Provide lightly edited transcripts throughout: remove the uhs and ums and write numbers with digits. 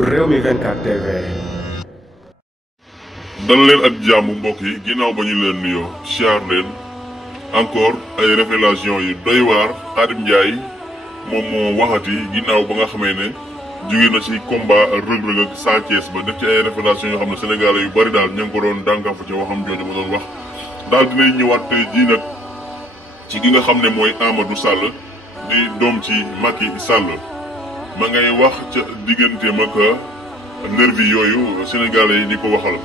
Rewmi 24 TV. dal leen ak jàmm mbokk yi ginnaaw ba ñu leen nuyoo siyaar leen encore ay révélation yu doy waar. Khadim Ndiaye moom moo waxati ginnaaw ba nga xamee ne jóge na ci combat rëg-rëg ak Sa Thiès ba def ci ay révélation yoo xam ne sénégalais yu bari daal ña ngi ko doon dànkaafu ci waxam jooju ma doon wax. daal dinay ñëwaat tey jii nag ci gi nga xam ne mooy Amadou Sall di doom ci Macky Sall ma ngay wax ca digganteem ak nervi yooyu sénégalais yi di ko waxal.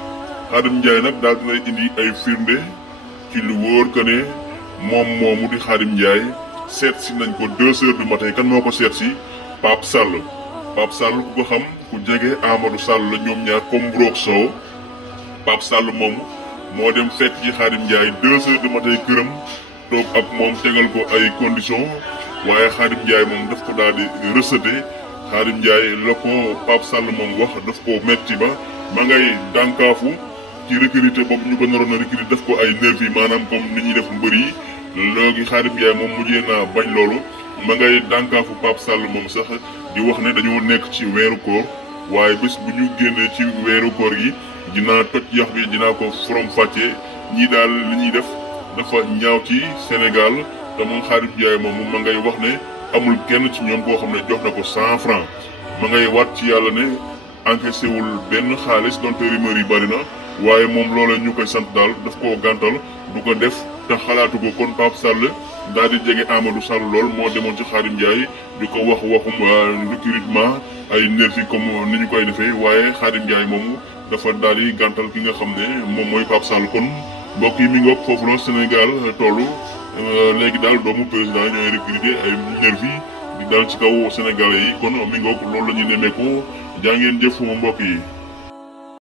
Khadim Ndiaye nag daal dinay indi ay firnde ci lu wóor que ne moom moomu di Khadim Ndiaye seet si nañ ko 2 heures du matin. Kan moo ko seet si? Pape Sall. Pape Sall ku ko xam ku jege Amadou Sall la ñoom ñaar comme brook soow. Pape Sall moomu moo dem fekk ci Khadim Ndiaye 2 heures du matin këram toog ak moom tegal ko ay conditions waaye Khadim Ndiaye moom daf ko daal di rejeté. Khadim Ndiaye la ko Pape Sall moom wax daf ko metti ba ma ngay dànkaafu ci recruté boobu ñu ko naroon a recruté def ko ay nervi maanaam comme ni ñuy def mbër yi. léegi Khadim Ndiaye moom mujjee naa bañ loolu ma ngay dànkaafu Pape Sall moom sax di wax ne dañoo nekk ci weeru koor waaye bés bu ñu génnee ci weeru koor gi dinaa toj yax bi dinaa ko forom fàccee ñii daal li ñuy def dafa ñaaw ci Sénégal te moom Khadim Ndiaye moom ma ngay wax ne amul kenn ci ñoom koo xam ne jox na ko 100 francs ma ngay waat ci yàlla ne encaissé wul benn xaalis donte rumeur yi bari na waaye moom loola ñu koy sant daal daf koo gàntal du ko def te xalaatu ko. kon Pape Sall daal di jege Amadou Sall lool moo demoon ci Khadim Ndiaye di ko wax waxum recrutement ay nervi comme ni ñu koy defee waaye Khadim Ndiaye moomu dafa daal di gàntal ki nga xam ne moom mooy Pape Sall. kon mbokk yi mi ngoog foofu la Sénégal tollu léegi daal doomu président ñooy recruter ay nervi di daal ci kaw sénégalais yi kon mi ngoog loolu la ñuy nemmeeku jaa ngeen jëf mbokk yi.